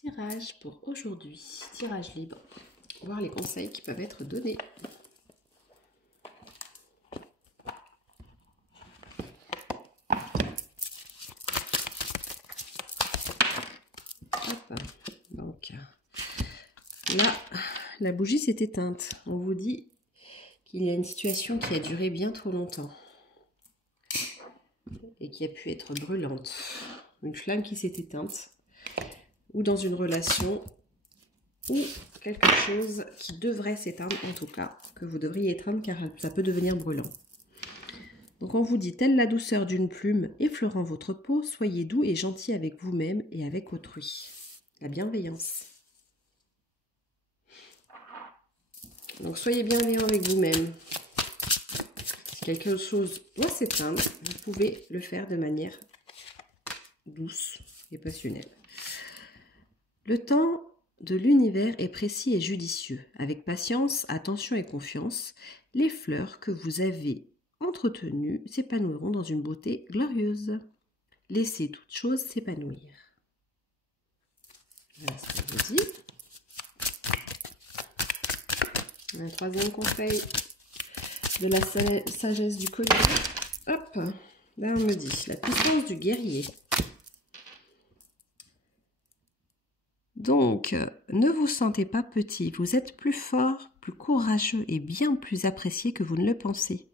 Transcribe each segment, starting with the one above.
Tirage pour aujourd'hui, tirage libre, voir les conseils qui peuvent être donnés. Hop. Donc là, la bougie s'est éteinte. On vous dit qu'il y a une situation qui a duré bien trop longtemps et qui a pu être brûlante. Une flamme qui s'est éteinte, ou dans une relation, ou quelque chose qui devrait s'éteindre, en tout cas, que vous devriez éteindre car ça peut devenir brûlant. Donc on vous dit, telle la douceur d'une plume effleurant votre peau, soyez doux et gentil avec vous-même et avec autrui. La bienveillance. Donc soyez bienveillant avec vous-même. Si quelque chose doit s'éteindre, vous pouvez le faire de manière douce et passionnelle. Le temps de l'univers est précis et judicieux. Avec patience, attention et confiance, les fleurs que vous avez entretenues s'épanouiront dans une beauté glorieuse. Laissez toute chose s'épanouir. Voilà ce que je vous dis. Un troisième conseil de la sagesse du collier. Hop, là on me dit la puissance du guerrier. Donc, ne vous sentez pas petit, vous êtes plus fort, plus courageux et bien plus apprécié que vous ne le pensez.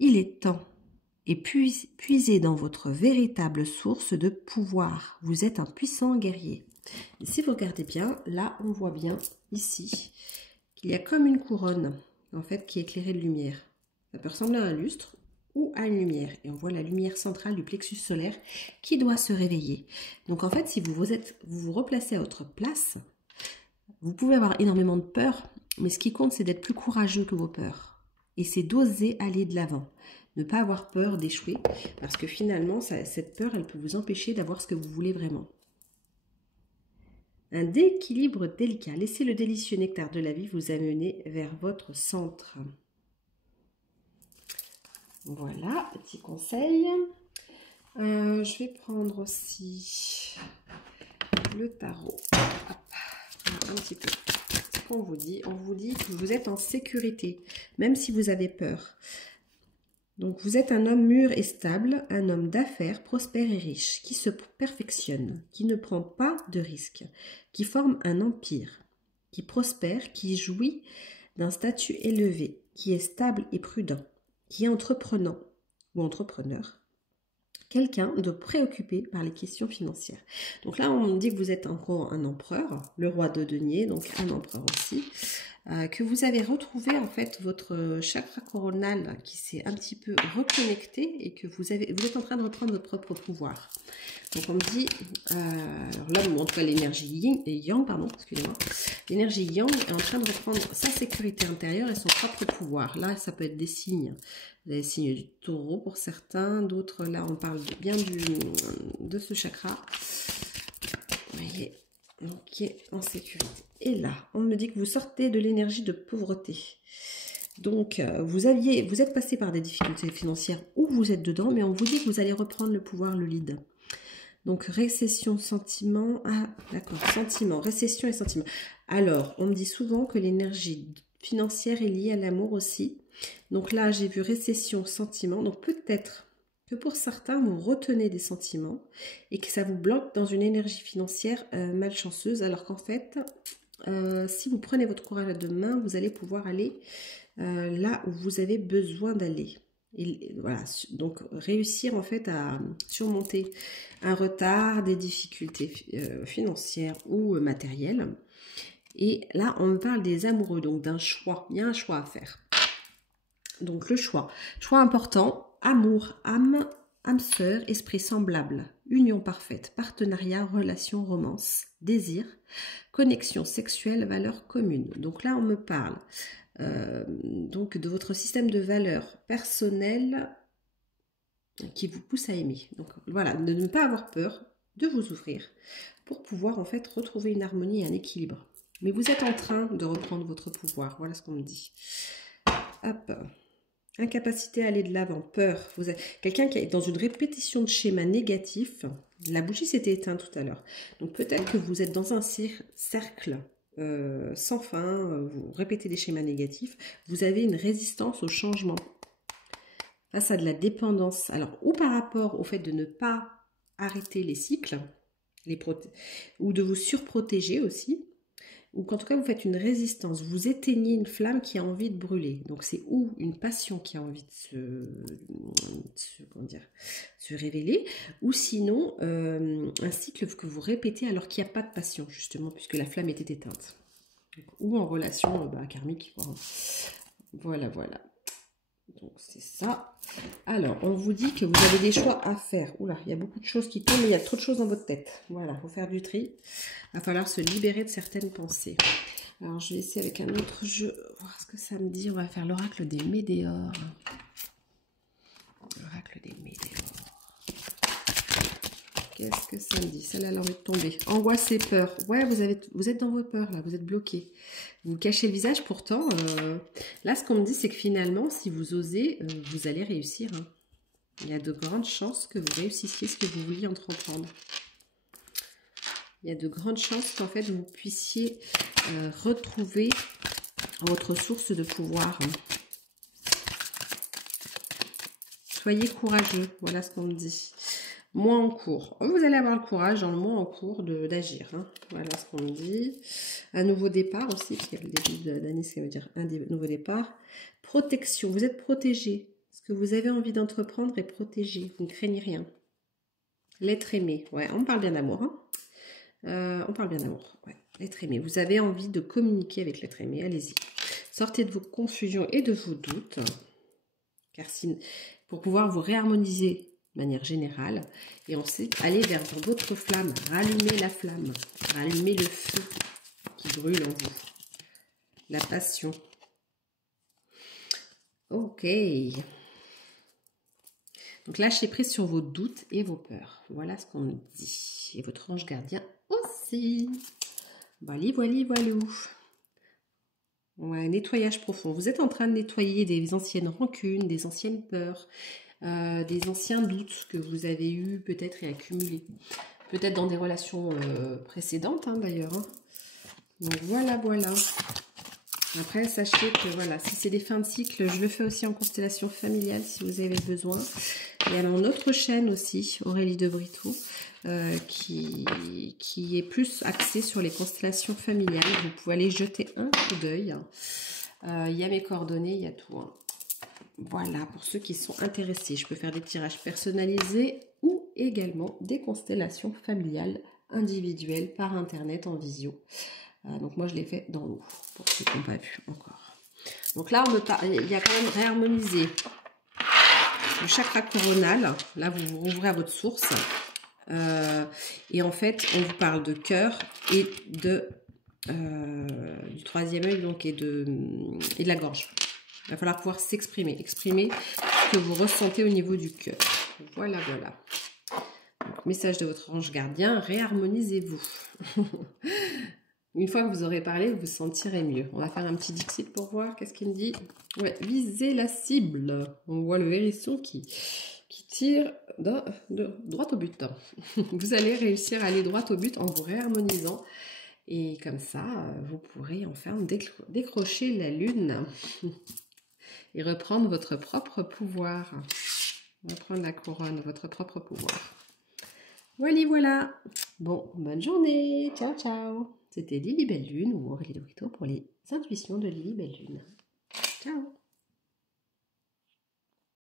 Il est temps et puisez dans votre véritable source de pouvoir. Vous êtes un puissant guerrier. Et si vous regardez bien, là on voit bien ici qu'il y a comme une couronne en fait qui est éclairée de lumière. Ça peut ressembler à un lustre ou à une lumière. Et on voit la lumière centrale du plexus solaire qui doit se réveiller. Donc en fait, si vous vous replacez à votre place, vous pouvez avoir énormément de peur, mais ce qui compte, c'est d'être plus courageux que vos peurs. Et c'est d'oser aller de l'avant. Ne pas avoir peur d'échouer, parce que finalement, cette peur, elle peut vous empêcher d'avoir ce que vous voulez vraiment. Un déséquilibre délicat. Laissez le délicieux nectar de la vie vous amener vers votre centre. Voilà, petit conseil. Je vais prendre aussi le tarot. Hop, un petit peu. On vous dit que vous êtes en sécurité, même si vous avez peur. Donc vous êtes un homme mûr et stable, un homme d'affaires, prospère et riche, qui se perfectionne, qui ne prend pas de risques, qui forme un empire, qui prospère, qui jouit d'un statut élevé, qui est stable et prudent, qui est entreprenant ou entrepreneur, quelqu'un de préoccupé par les questions financières. Donc là, on dit que vous êtes encore un empereur, le roi de denier, donc un empereur aussi, que vous avez retrouvé en fait votre chakra coronal qui s'est un petit peu reconnecté et que vous êtes en train de reprendre votre propre pouvoir. Donc on me dit, alors là, on montre l'énergie yin et yang, pardon, excusez-moi. L'énergie yang est en train de reprendre sa sécurité intérieure et son propre pouvoir. Là, ça peut être des signes. Vous avez le signe du taureau pour certains, d'autres, là, on parle bien de ce chakra. Vous voyez, donc qui est en sécurité. Et là, on me dit que vous sortez de l'énergie de pauvreté. Donc, vous êtes passé par des difficultés financières ou vous êtes dedans, mais on vous dit que vous allez reprendre le pouvoir, le lead. Donc, récession, sentiment. Ah, d'accord, sentiment, récession et sentiment. Alors, on me dit souvent que l'énergie financière est liée à l'amour aussi. Donc là, j'ai vu récession, sentiment. Donc, peut-être que pour certains, vous retenez des sentiments et que ça vous bloque dans une énergie financière malchanceuse. Alors qu'en fait, si vous prenez votre courage à deux mains, vous allez pouvoir aller là où vous avez besoin d'aller. Et voilà, donc réussir en fait à surmonter un retard, des difficultés financières ou matérielles. Et là, on me parle des amoureux, donc d'un choix. Il y a un choix à faire. Donc le choix important, amour, âme sœur, esprit semblable, union parfaite, partenariat, relation, romance, désir, connexion sexuelle, valeurs communes. Donc là, on me parle donc de votre système de valeurs personnelles qui vous pousse à aimer. Donc voilà, de ne pas avoir peur de vous ouvrir pour pouvoir en fait retrouver une harmonie et un équilibre. Mais vous êtes en train de reprendre votre pouvoir. Voilà ce qu'on me dit. Hop. incapacité à aller de l'avant, peur. Vous êtes quelqu'un qui est dans une répétition de schémas négatifs. La bougie s'était éteinte tout à l'heure. Donc peut-être que vous êtes dans un cercle sans fin, vous répétez des schémas négatifs. Vous avez une résistance au changement. Face à de la dépendance. Alors, ou par rapport au fait de ne pas arrêter les cycles, ou de vous surprotéger aussi, ou qu'en tout cas vous faites une résistance, vous éteignez une flamme qui a envie de brûler. Donc c'est ou une passion qui a envie de se révéler, ou sinon un cycle que vous répétez alors qu'il n'y a pas de passion, justement, puisque la flamme était éteinte. Ou en relation karmique. Voilà, voilà. Donc c'est ça. Alors, on vous dit que vous avez des choix à faire. Oula, il y a beaucoup de choses qui tombent, mais il y a trop de choses dans votre tête. Voilà, il faut faire du tri. Il va falloir se libérer de certaines pensées. Alors, je vais essayer avec un autre jeu, voir ce que ça me dit. On va faire l'oracle des météores. L'oracle des météores. Qu'est-ce que ça me dit? Celle-là, elle a envie de tomber. Angoisse et peur. Ouais, vous êtes dans vos peurs, là. Vous êtes bloqué. Vous cachez le visage, pourtant. Là, ce qu'on me dit, c'est que finalement, si vous osez, vous allez réussir. Hein. Il y a de grandes chances que vous réussissiez ce que vous vouliez entreprendre. Il y a de grandes chances qu'en fait, vous puissiez retrouver votre source de pouvoir. Soyez courageux. Voilà ce qu'on me dit. Mois en cours. Vous allez avoir le courage dans le mois en cours d'agir. Hein. Voilà ce qu'on me dit. Un nouveau départ aussi, parce qu'il y a le début d'année, ça veut dire un nouveau départ. Protection. Vous êtes protégé. Ce que vous avez envie d'entreprendre est protégé. Vous ne craignez rien. L'être aimé. Ouais, on parle bien d'amour. Hein. On parle bien d'amour. Ouais, l'être aimé. Vous avez envie de communiquer avec l'être aimé. Allez-y. Sortez de vos confusions et de vos doutes. Car si, pour pouvoir vous réharmoniser de manière générale, et ensuite aller vers votre flamme, rallumer la flamme, rallumer le feu qui brûle en vous, la passion. Ok. Donc lâchez prise sur vos doutes et vos peurs. Voilà ce qu'on me dit. Et votre ange gardien aussi. Voilà, voilà, voilà. Ouais, nettoyage profond. Vous êtes en train de nettoyer des anciennes rancunes, des anciennes peurs, des anciens doutes que vous avez eus peut-être et accumulés. Peut-être dans des relations précédentes hein, d'ailleurs. Hein. Donc voilà, voilà. Après, sachez que voilà, si c'est des fins de cycle, je le fais aussi en constellation familiale si vous avez besoin. Il y a une autre chaîne aussi, Aurélie de Brito, qui est plus axée sur les constellations familiales. Vous pouvez aller jeter un coup d'œil. Il y a mes coordonnées, il y a tout. Hein. Voilà, pour ceux qui sont intéressés, je peux faire des tirages personnalisés ou également des constellations familiales individuelles par internet en visio. Donc moi je l'ai fait dans l'eau, pour ceux qui n'ont pas vu encore. Donc là, il y a quand même réharmonisé le chakra coronal. Là, vous ouvrez à votre source. Et en fait, on vous parle de cœur et du troisième œil donc, et de la gorge. Il va falloir pouvoir s'exprimer. Exprimer ce que vous ressentez au niveau du cœur. Voilà, voilà. Donc, message de votre ange gardien, réharmonisez-vous. Une fois que vous aurez parlé, vous vous sentirez mieux. On va faire un petit dixit pour voir qu'est-ce qu'il me dit. Ouais, visez la cible. On voit le hérisson qui tire droit au but. Vous allez réussir à aller droit au but en vous réharmonisant. Et comme ça, vous pourrez enfin décrocher la lune et reprendre votre propre pouvoir. Reprendre la couronne, votre propre pouvoir. Voilà, voilà. Bon, bonne journée. Ciao, ciao. C'était Lily Belle Lune ou Aurélie de Brito pour les intuitions de Lily Belle Lune.